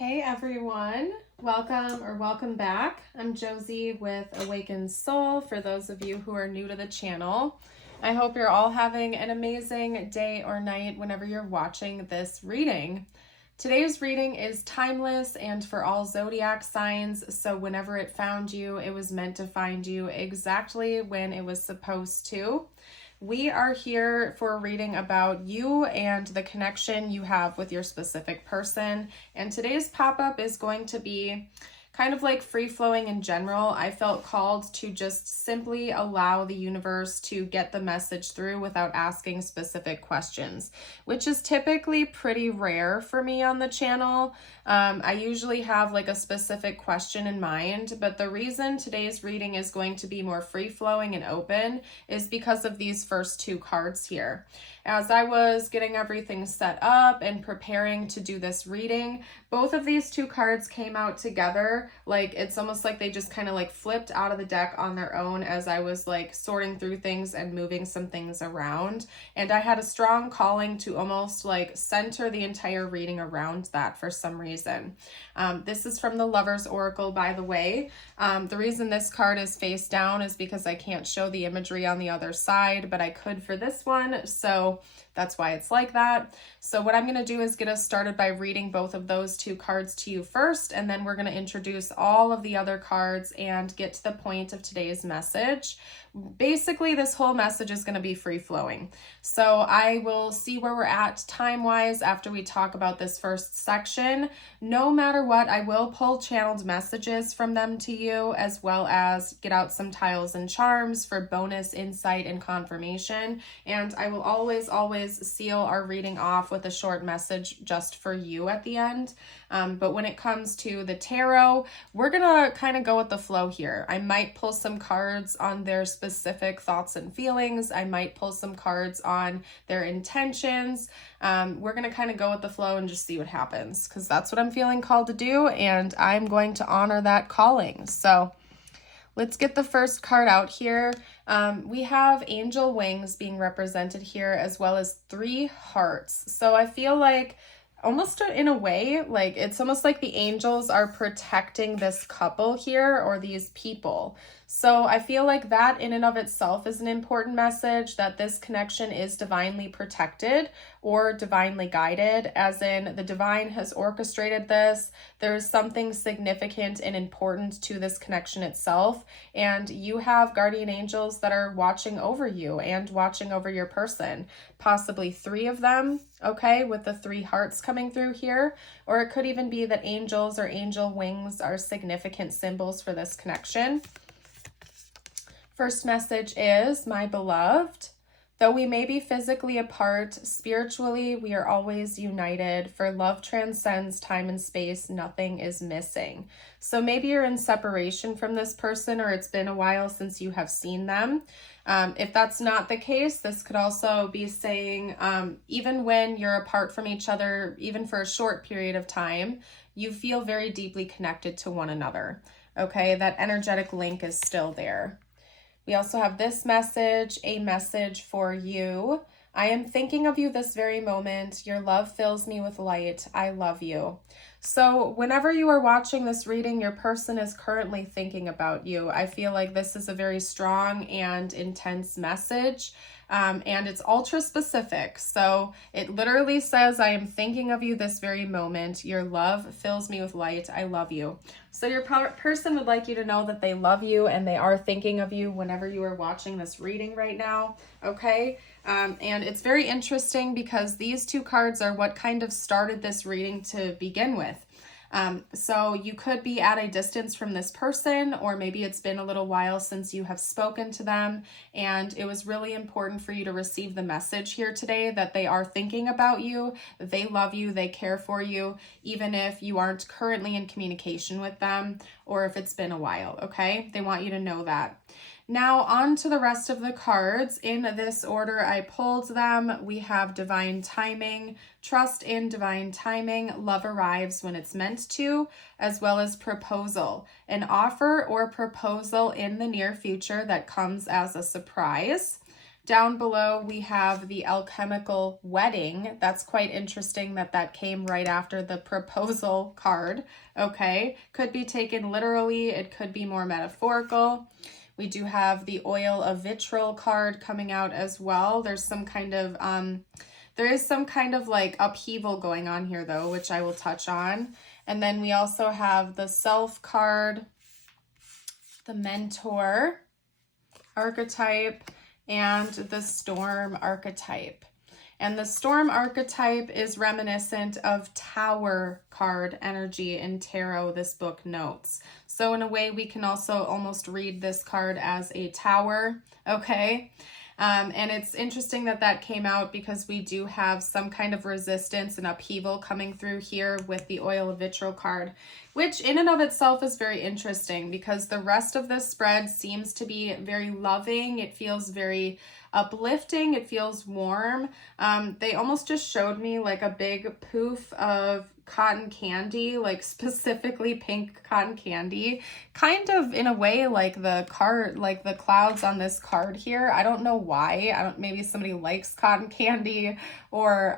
Hey everyone, welcome back. I'm Josie with Awakened Soul for those of you who are new to the channel. I hope you're all having an amazing day or night whenever you're watching this reading. Today's reading is timeless and for all zodiac signs, so whenever it found you, it was meant to find you exactly when it was supposed to. We are here for a reading about you and the connection you have with your specific person. And today's pop-up is going to be kind of like free-flowing in general. I felt called to just simply allow the universe to get the message through without asking specific questions, which is typically pretty rare for me on the channel. I usually have like a specific question in mind, but the reason today's reading is going to be more free-flowing and open is because of these first two cards here. As I was getting everything set up and preparing to do this reading, both of these two cards came out together. Like it's almost like they just kind of like flipped out of the deck on their own as I was like sorting through things and moving some things around. And I had a strong calling to almost like center the entire reading around that for some reason. This is from the Lover's Oracle, by the way. The reason this card is face down is because I can't show the imagery on the other side, but I could for this one. So that's why it's like that. So what I'm going to do is get us started by reading both of those two cards to you first, and then we're going to introduce all of the other cards and get to the point of today's message. Basically, this whole message is going to be free-flowing. So I will see where we're at time-wise after we talk about this first section. No matter what, I will pull channeled messages from them to you, as well as get out some tiles and charms for bonus insight and confirmation. And I will always seal our reading off with a short message just for you at the end. But when it comes to the tarot, we're gonna kind of go with the flow here. I might pull some cards on their specific thoughts and feelings. I might pull some cards on their intentions. We're gonna kind of go with the flow and just see what happens, because that's what I'm feeling called to do, and I'm going to honor that calling. So let's get the first card out here. We have angel wings being represented here, as well as 3 hearts. So I feel like almost in a way, like it's almost like the angels are protecting this couple here or these people. So I feel like that in and of itself is an important message, that this connection is divinely protected or divinely guided, as in the divine has orchestrated this. There's something significant and important to this connection itself, and you have guardian angels that are watching over you and watching over your person, possibly 3 of them, okay, with the 3 hearts coming through here. Or it could even be that angels or angel wings are significant symbols for this connection. First message is, my beloved, though we may be physically apart, spiritually we are always united, for love transcends time and space, nothing is missing. So maybe you're in separation from this person, or it's been a while since you have seen them. If that's not the case, this could also be saying, even when you're apart from each other, even for a short period of time, you feel very deeply connected to one another. Okay, that energetic link is still there. We also have this message, a message for you. I am thinking of you this very moment. Your love fills me with light. I love you. So whenever you are watching this reading, your person is currently thinking about you. I feel like this is a very strong and intense message. And it's ultra specific. So it literally says, I am thinking of you this very moment. Your love fills me with light. I love you. So your person would like you to know that they love you and they are thinking of you whenever you are watching this reading right now. Okay. And it's very interesting because these 2 cards are what kind of started this reading to begin with. So you could be at a distance from this person, or maybe it's been a little while since you have spoken to them, and it was really important for you to receive the message here today that they are thinking about you, they love you, they care for you, even if you aren't currently in communication with them, or if it's been a while, okay? They want you to know that. Now on to the rest of the cards. In this order I pulled them. We have divine timing, trust in divine timing, love arrives when it's meant to, as well as proposal, an offer or proposal in the near future that comes as a surprise. Down below, we have the alchemical wedding. That's quite interesting that that came right after the proposal card, okay? Could be taken literally. It could be more metaphorical. We do have the oil of vitriol card coming out as well. There's some kind of, there is some kind of like upheaval going on here though, which I will touch on. And then we also have the self card, the mentor archetype, and the storm archetype. And the storm archetype is reminiscent of Tower card energy in tarot, this book notes. So in a way, we can also almost read this card as a tower, okay? And it's interesting that that came out because we do have some kind of resistance and upheaval coming through here with the oil of vitriol card, which in and of itself is very interesting because the rest of this spread seems to be very loving. It feels very uplifting. It feels warm. They almost just showed me like a big poof of cotton candy, like specifically pink cotton candy, kind of in a way like the card, like the clouds on this card here. I don't know why. Maybe somebody likes cotton candy, or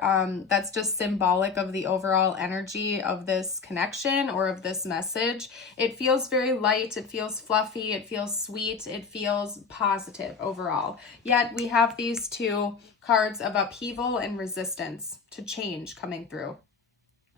that's just symbolic of the overall energy of this connection or of this message. It feels very light. It feels fluffy. It feels sweet. It feels positive overall. Yet we have these two cards of upheaval and resistance to change coming through.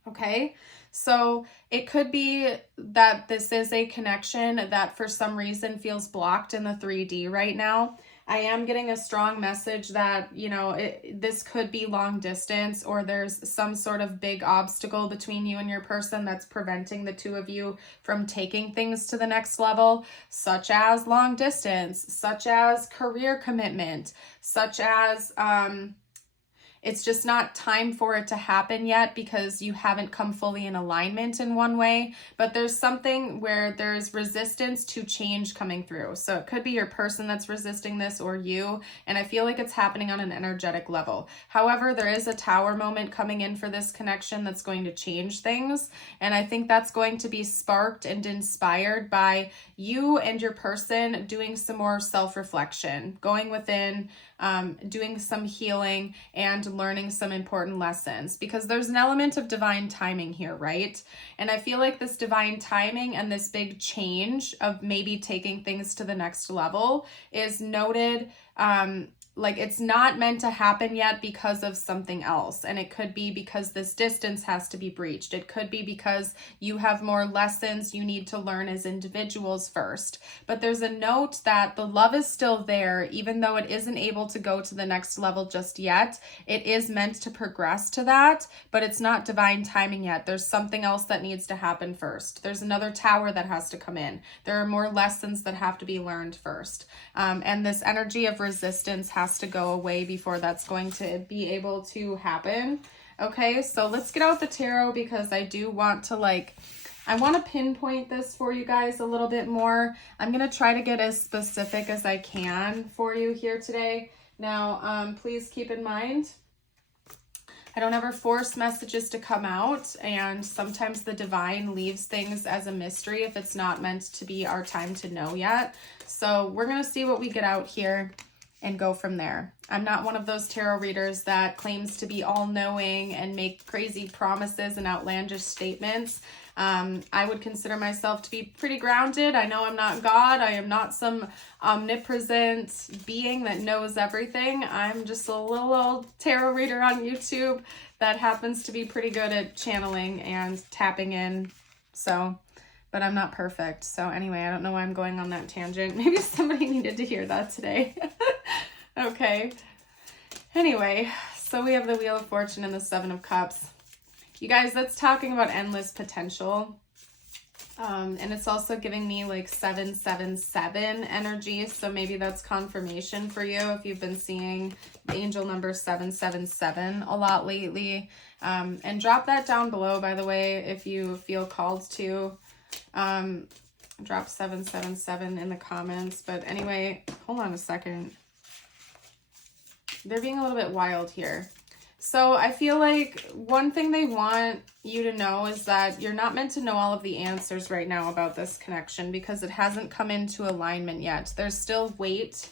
Okay, so it could be that this is a connection that for some reason feels blocked in the 3D right now. I am getting a strong message that, you know, this could be long distance, or there's some sort of big obstacle between you and your person that's preventing the two of you from taking things to the next level, such as long distance, such as career commitment, such as, it's just not time for it to happen yet because you haven't come fully in alignment in one way, but there's something where there's resistance to change coming through. So it could be your person that's resisting this or you, and I feel like it's happening on an energetic level. However, there is a tower moment coming in for this connection that's going to change things, and I think that's going to be sparked and inspired by you and your person doing some more self-reflection, going within, doing some healing and learning some important lessons, because there's an element of divine timing here, right? And I feel like this divine timing and this big change of maybe taking things to the next level is noted, like it's not meant to happen yet because of something else. And it could be because this distance has to be breached. It could be because you have more lessons you need to learn as individuals first. But there's a note that the love is still there, even though it isn't able to go to the next level just yet. It is meant to progress to that, but it's not divine timing yet. There's something else that needs to happen first. There's another tower that has to come in. There are more lessons that have to be learned first. And this energy of resistance has to go away before that's going to be able to happen. Okay, so let's get out the tarot because I do want to I want to pinpoint this for you guys a little bit more. I'm going to try to get as specific as I can for you here today. Now, please keep in mind, I don't ever force messages to come out, and sometimes the divine leaves things as a mystery if it's not meant to be our time to know yet. So we're going to see what we get out here and go from there. I'm not one of those tarot readers that claims to be all-knowing and make crazy promises and outlandish statements. I would consider myself to be pretty grounded. I know I'm not God. I am not some omnipresent being that knows everything. I'm just a little old tarot reader on YouTube that happens to be pretty good at channeling and tapping in. So, but I'm not perfect. So anyway, I don't know why I'm going on that tangent. Maybe somebody needed to hear that today. Okay. Anyway, so we have the Wheel of Fortune and the Seven of Cups. You guys, that's talking about endless potential. And it's also giving me like 777 energy. So maybe that's confirmation for you if you've been seeing the angel number 777 a lot lately. And drop that down below, by the way, if you feel called to. Drop 777 in the comments. But anyway, hold on a second. They're being a little bit wild here. So I feel like one thing they want you to know is that you're not meant to know all of the answers right now about this connection because it hasn't come into alignment yet. There's still weight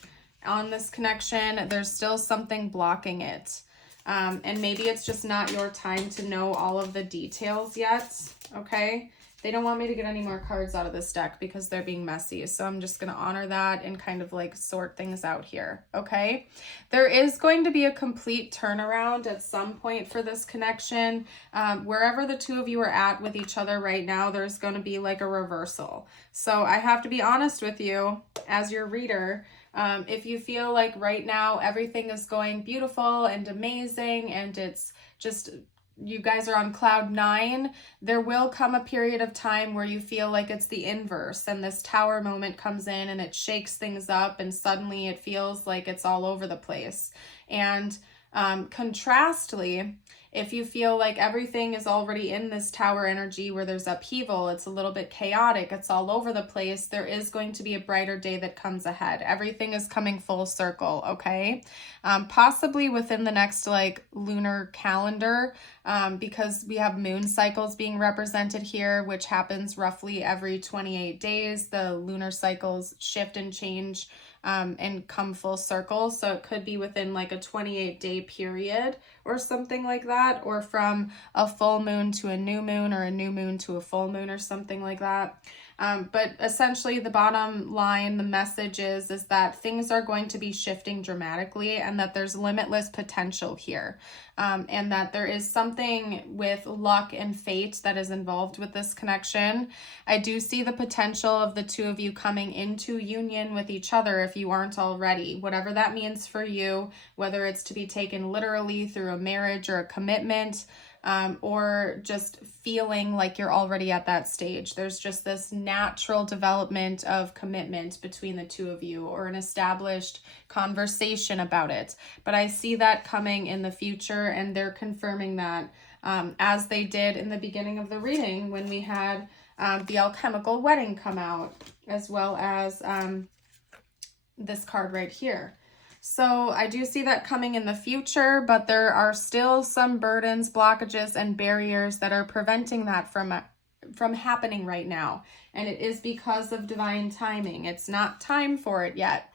on this connection. There's still something blocking it. And maybe it's just not your time to know all of the details yet, okay? They don't want me to get any more cards out of this deck because they're being messy. So I'm just going to honor that and kind of like sort things out here, okay? There is going to be a complete turnaround at some point for this connection. Wherever the two of you are at with each other right now, there's going to be like a reversal. So I have to be honest with you as your reader. If you feel like right now everything is going beautiful and amazing and it's just, you guys are on cloud 9, there will come a period of time where you feel like it's the inverse and this tower moment comes in and it shakes things up and suddenly it feels like it's all over the place. And contrastly, if you feel like everything is already in this tower energy where there's upheaval, it's a little bit chaotic, it's all over the place, there is going to be a brighter day that comes ahead. Everything is coming full circle, okay? Possibly within the next like lunar calendar, because we have moon cycles being represented here, which happens roughly every 28 days. The lunar cycles shift and change and come full circle. So it could be within like a 28-day period or something like that, or from a full moon to a new moon or a new moon to a full moon or something like that. But essentially the bottom line, the message is that things are going to be shifting dramatically and that there's limitless potential here. And that there is something with luck and fate that is involved with this connection. I do see the potential of the two of you coming into union with each other if you aren't already. Whatever that means for you, whether it's to be taken literally through a marriage or a commitment, or just feeling like you're already at that stage. There's just this natural development of commitment between the two of you, or an established conversation about it. But I see that coming in the future, and they're confirming that, as they did in the beginning of the reading when we had the alchemical wedding come out, as well as this card right here. So I do see that coming in the future, but there are still some burdens, blockages, and barriers that are preventing that from happening right now. And it is because of divine timing. It's not time for it yet.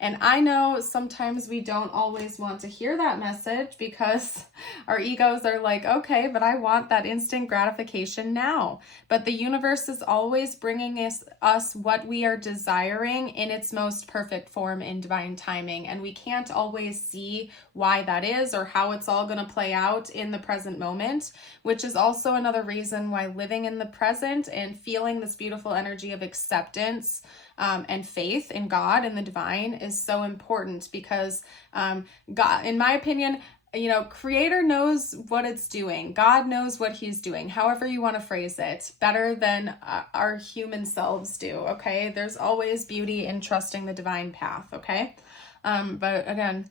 And I know sometimes we don't always want to hear that message because our egos are like, okay, but I want that instant gratification now. But the universe is always bringing us what we are desiring in its most perfect form in divine timing. And we can't always see why that is or how it's all going to play out in the present moment, which is also another reason why living in the present and feeling this beautiful energy of acceptance and faith in God and the divine is so important, because God, in my opinion, you know, Creator knows what it's doing. God knows what he's doing, however you want to phrase it, better than our human selves do, okay? There's always beauty in trusting the divine path, okay? But again,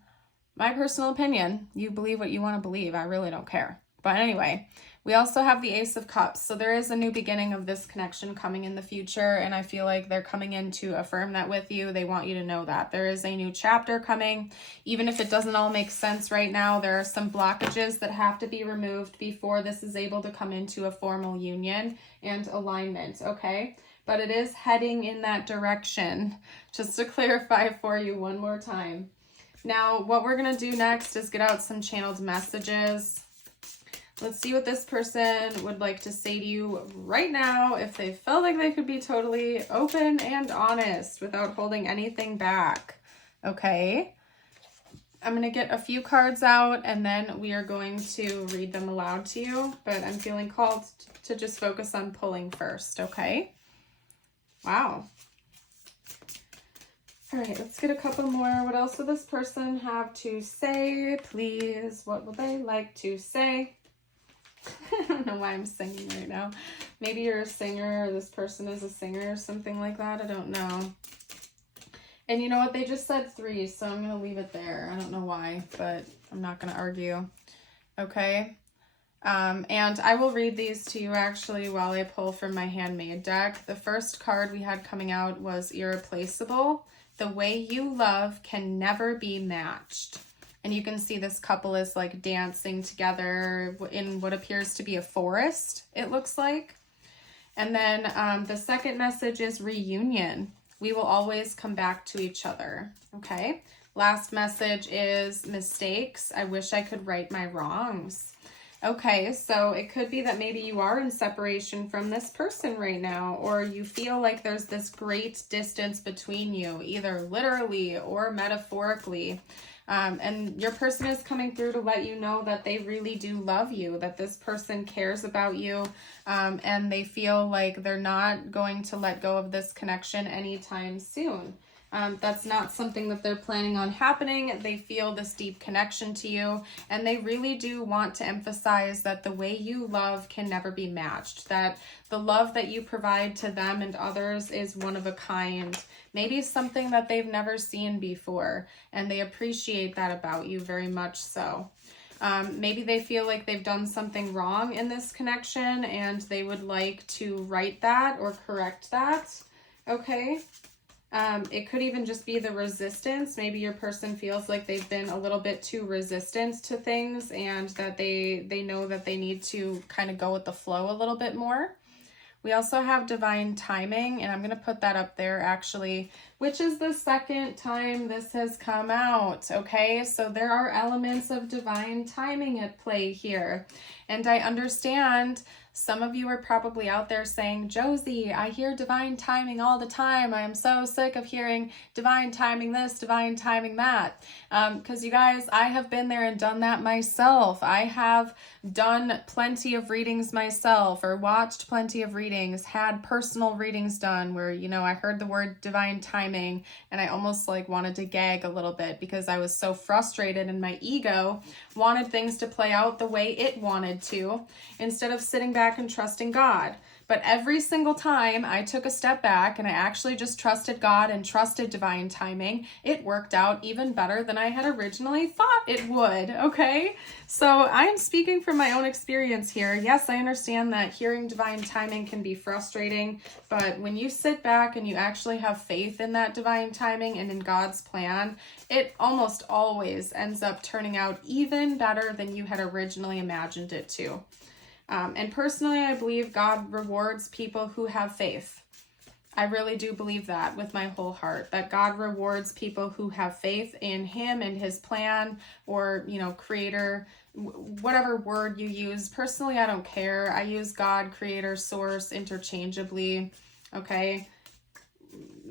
my personal opinion, you believe what you want to believe. I really don't care. But anyway, we also have the Ace of Cups. So there is a new beginning of this connection coming in the future. And I feel like they're coming in to affirm that with you. They want you to know that there is a new chapter coming. Even if it doesn't all make sense right now, there are some blockages that have to be removed before this is able to come into a formal union and alignment, okay? But it is heading in that direction, just to clarify for you one more time. Now, what we're going to do next is get out some channeled messages. Let's see what this person would like to say to you right now, if they felt like they could be totally open and honest without holding anything back. Okay. I'm going to get a few cards out and then we are going to read them aloud to you, but I'm feeling called to just focus on pulling first. Okay. Wow. All right, let's get a couple more. What else would this person have to say, please? What would they like to say? I don't know why I'm singing right now. Maybe you're a singer, or this person is a singer or something like that. I don't know. And you know what? They just said 3, so I'm going to leave it there. I don't know why, but I'm not going to argue. Okay. And I will read these to you actually while I pull from my handmade deck. The first card we had coming out was Irreplaceable. The way you love can never be matched. And you can see this couple is like dancing together in what appears to be a forest, it looks like. And then the second message is reunion. We will always come back to each other. Okay. Last message is mistakes. I wish I could right my wrongs. Okay, so it could be that maybe you are in separation from this person right now, or you feel like there's this great distance between you, either literally or metaphorically. And your person is coming through to let you know that they really do love you, that this person cares about you, and they feel like they're not going to let go of this connection anytime soon. That's not something that they're planning on happening. They feel this deep connection to you, and they really do want to emphasize that the way you love can never be matched, that the love that you provide to them and others is one of a kind, maybe something that they've never seen before, and they appreciate that about you very much so. Maybe they feel like they've done something wrong in this connection, and they would like to right that or correct that, okay? It could even just be the resistance. Maybe your person feels like they've been a little bit too resistant to things, and that they know that they need to kind of go with the flow a little bit more. We also have divine timing, and I'm going to put that up there actually, which is the second time this has come out, okay? So there are elements of divine timing at play here. And I understand some of you are probably out there saying, Josie, I hear divine timing all the time. I am so sick of hearing divine timing this, divine timing that. Because you guys, I have been there and done that myself. I have done plenty of readings myself, or watched plenty of readings, had personal readings done where, you know, I heard the word divine timing and I almost like wanted to gag a little bit because I was so frustrated, and my ego wanted things to play out the way it wanted to instead of sitting back and trusting God. But every single time I took a step back and I actually just trusted God and trusted divine timing, it worked out even better than I had originally thought it would, okay? So I am speaking from my own experience here. Yes, I understand that hearing divine timing can be frustrating, but when you sit back and you actually have faith in that divine timing and in God's plan, it almost always ends up turning out even better than you had originally imagined it to. And personally, I believe God rewards people who have faith. I really do believe that with my whole heart, that God rewards people who have faith in Him and His plan, or, you know, creator, whatever word you use. Personally, I don't care. I use God, creator, source interchangeably, okay?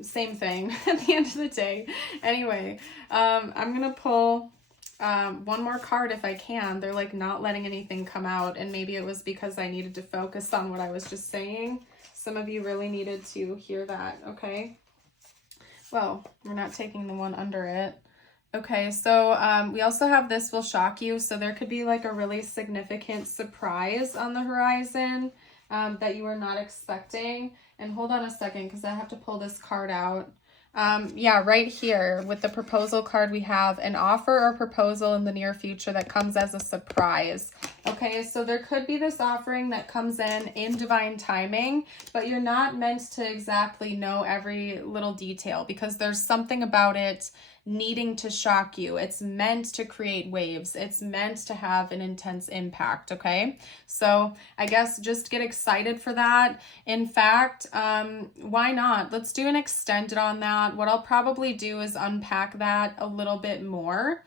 Same thing at the end of the day. Anyway, I'm going to pull one more card if I can. They're like not letting anything come out, and maybe it was because I needed to focus on what I was just saying. Some of you really needed to hear that, okay? Well, we're not taking the one under it. Okay, so we also have this will shock you. So there could be like a really significant surprise on the horizon that you were not expecting. And hold on a second, because I have to pull this card out. Yeah, right here with the proposal card, we have an offer or proposal in the near future that comes as a surprise. Okay, so there could be this offering that comes in divine timing, but you're not meant to exactly know every little detail because there's something about it needing to shock you. It's meant to create waves. It's meant to have an intense impact, okay? So I guess just get excited for that. In fact, why not? Let's do an extended on that. What I'll probably do is unpack that a little bit more.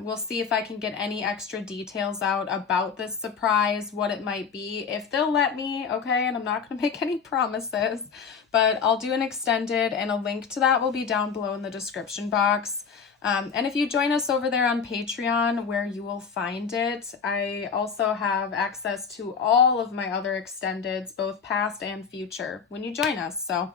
We'll see if I can get any extra details out about this surprise, what it might be, if they'll let me, okay? And I'm not going to make any promises, but I'll do an extended, and a link to that will be down below in the description box. And if you join us over there on Patreon, where you will find it, I also have access to all of my other extendeds, both past and future, when you join us. So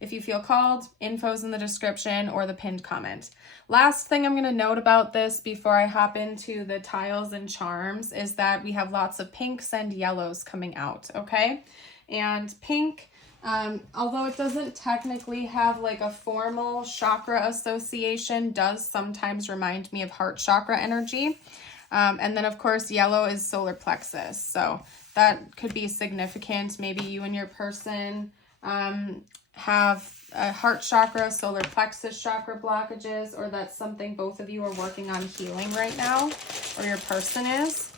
if you feel called, info's in the description or the pinned comment. Last thing I'm going to note about this before I hop into the tiles and charms is that we have lots of pinks and yellows coming out, okay? And pink, although it doesn't technically have like a formal chakra association, does sometimes remind me of heart chakra energy. And then of course, yellow is solar plexus. So that could be significant. Maybe you and your person have a heart chakra, solar plexus chakra blockages, or that's something both of you are working on healing right now, or your person is.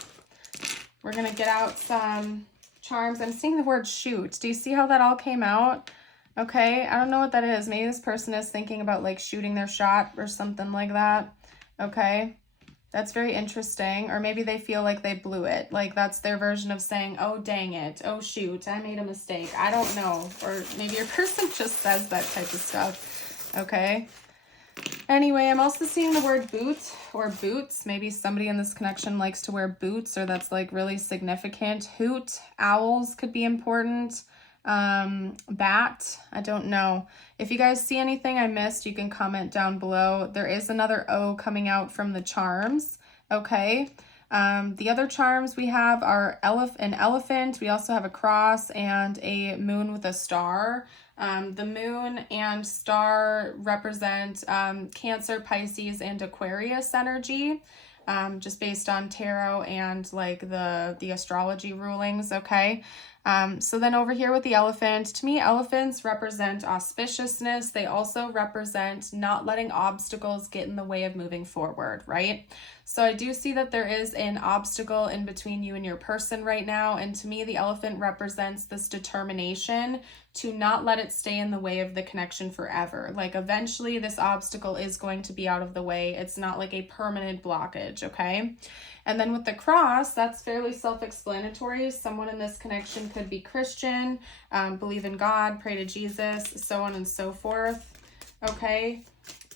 We're going to get out some charms. I'm seeing the word shoot. Do you see how that all came out? Okay, I don't know what that is. Maybe this person is thinking about like shooting their shot or something like that. Okay, that's very interesting. Or maybe they feel like they blew it. Like that's their version of saying, oh, dang it. Oh, shoot, I made a mistake. I don't know. Or maybe your person just says that type of stuff. Okay. Anyway, I'm also seeing the word boot or boots. Maybe somebody in this connection likes to wear boots, or that's like really significant. Hoot, owls could be important. Bat, I don't know. If you guys see anything I missed, you can comment down below. There is another O coming out from the charms. Okay. The other charms we have are an elephant. We also have a cross and a moon with a star. The moon and star represent Cancer, Pisces, and Aquarius energy, just based on tarot and like the astrology rulings, okay? So then over here with the elephant, to me, elephants represent auspiciousness. They also represent not letting obstacles get in the way of moving forward, right? So I do see that there is an obstacle in between you and your person right now. And to me, the elephant represents this determination to not let it stay in the way of the connection forever. Like eventually this obstacle is going to be out of the way. It's not like a permanent blockage, okay? And then with the cross, that's fairly self-explanatory. Someone in this connection could be Christian, believe in God, pray to Jesus, so on and so forth. Okay,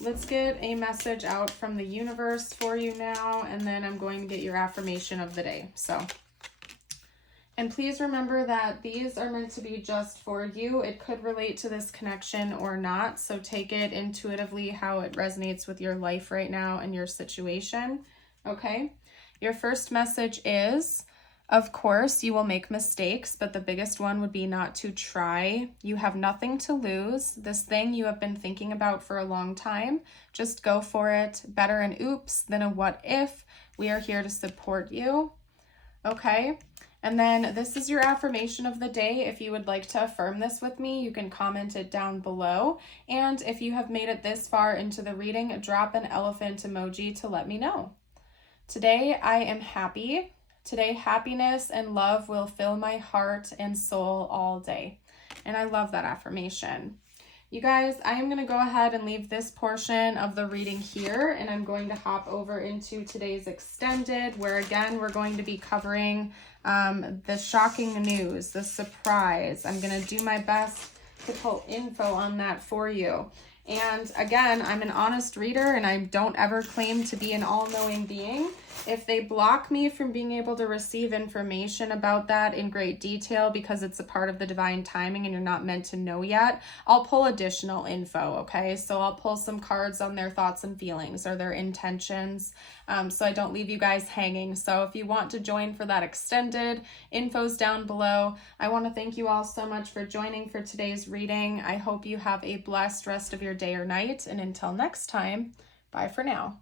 let's get a message out from the universe for you now, and then I'm going to get your affirmation of the day. And please remember that these are meant to be just for you. It could relate to this connection or not, so take it intuitively how it resonates with your life right now and your situation, okay? Your first message is, of course, you will make mistakes, but the biggest one would be not to try. You have nothing to lose. This thing you have been thinking about for a long time, just go for it. Better an oops than a what if. We are here to support you. Okay. And then this is your affirmation of the day. If you would like to affirm this with me, you can comment it down below. And if you have made it this far into the reading, drop an elephant emoji to let me know. Today, I am happy. Today, happiness and love will fill my heart and soul all day. And I love that affirmation. You guys, I am going to go ahead and leave this portion of the reading here, and I'm going to hop over into today's extended, where again, we're going to be covering the shocking news, the surprise. I'm going to do my best to pull info on that for you. And again, I'm an honest reader and I don't ever claim to be an all-knowing being. If they block me from being able to receive information about that in great detail because it's a part of the divine timing and you're not meant to know yet, I'll pull additional info, okay? So I'll pull some cards on their thoughts and feelings or their intentions, so I don't leave you guys hanging. So if you want to join for that extended, info's down below. I want to thank you all so much for joining for today's reading. I hope you have a blessed rest of your day or night, and until next time, bye for now.